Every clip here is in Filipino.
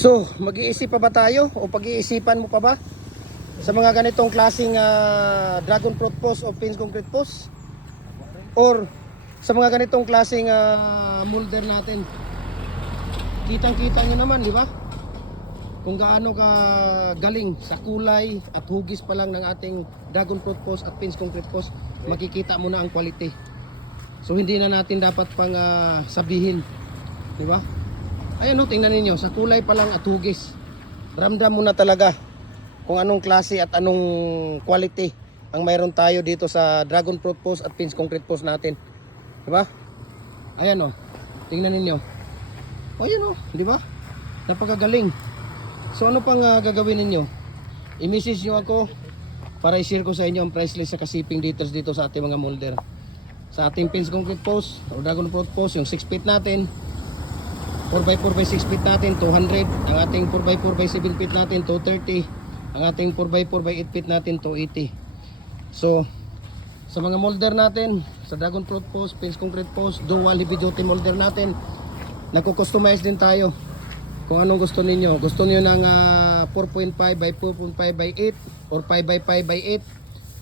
So, mag-iisip pa ba tayo o pag-iisipan mo pa ba sa mga ganitong klaseng dragon fruit post o pins concrete post, or sa mga ganitong klaseng molder natin? Kitang-kita nyo naman, di ba? Kung gaano ka galing sa kulay at hugis pa lang ng ating dragon fruit post at pins concrete post, makikita mo na ang quality. So hindi na natin dapat pang sabihin, di ba? Ayan o, tingnan ninyo, sa kulay pa lang at hugis, ramdam mo na talaga kung anong klase at anong quality ang mayroon tayo dito sa dragon fruit post at pins concrete post natin, di ba? Ayan o, tingnan ninyo. O ayan o, di ba? Napakagaling. So ano pang gagawin ninyo? I-message nyo ako para i-share ko sa inyo ang price list sa shipping details dito sa ating mga molder. Sa ating pins concrete post o dragon fruit post, yung 6 feet natin, 4x4 by 6 feet natin 200, ang ating 4x4 by 7 feet natin 230, ang ating 4x4 by 8 feet natin 280. So sa mga molder natin, sa dragon fruit post, pins concrete post, dual heavy duty molder natin, nagko-customize din tayo kung anong gusto ninyo. Gusto niyo ng 4.5 by 4.5 by 8 or 5x5 by 8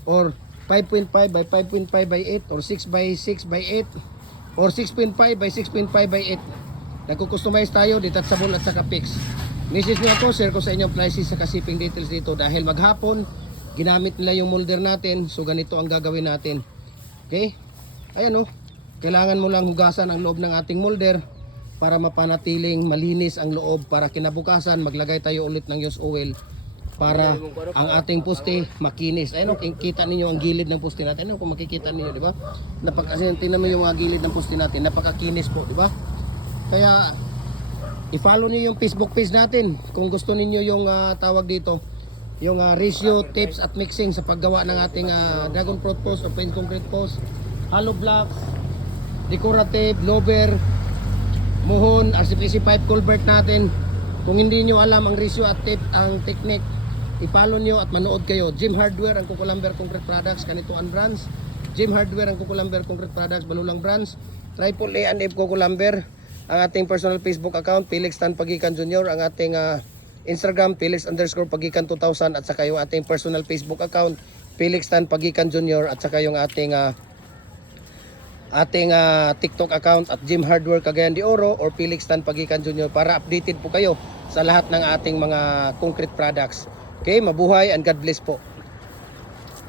or 5.5 by 5.5 by 8 or 6 by 6 by 8 or 6.5 by 6.5 by 8. Nagko-customize tayo, detachable at saka fix. Message nyo ako, share ko sa inyo prices sa shipping details dito. Dahil maghapon, ginamit nila yung molder natin. So ganito ang gagawin natin. Okay? Ayan o. Kailangan mo lang hugasan ang loob ng ating molder para mapanatiling malinis ang loob. Para kinabukasan, maglagay tayo ulit ng used oil para ang ating poste makinis. Ayun o, kita ninyo ang gilid ng poste natin. Ayun o, kung makikita ninyo, di ba? Tingnan mo yung gilid ng poste natin. Napakakinis po, di ba? Kaya i-follow niyo yung Facebook page natin kung gusto niyo yung tawag dito, yung ratio, tips at mixing sa paggawa ng ating dragon fruit post o pins concrete post, hollow blocks, decorative, lover, muhon, RCPC pipe culvert natin. Kung hindi niyo alam ang ratio at tip, ang technique, i-follow niyo at manood kayo. Jim Hardware, ang Kukulamber Concrete Products, Kanituan Brands. Jim Hardware, ang Kukulamber Concrete Products, Banulang Brands. Triple A and F Kukulamber. Ang ating personal Facebook account, Felix Tan Pagikan Jr. Ang ating Instagram, Felix_Pagikan 2000. At saka yung ating personal Facebook account, Felix Tan Pagikan Jr. At saka yung ating TikTok account at Jim Hardware Cagayan de Oro or Felix Tan Pagikan Jr. para updated po kayo sa lahat ng ating mga concrete products. Okay, mabuhay and God bless po.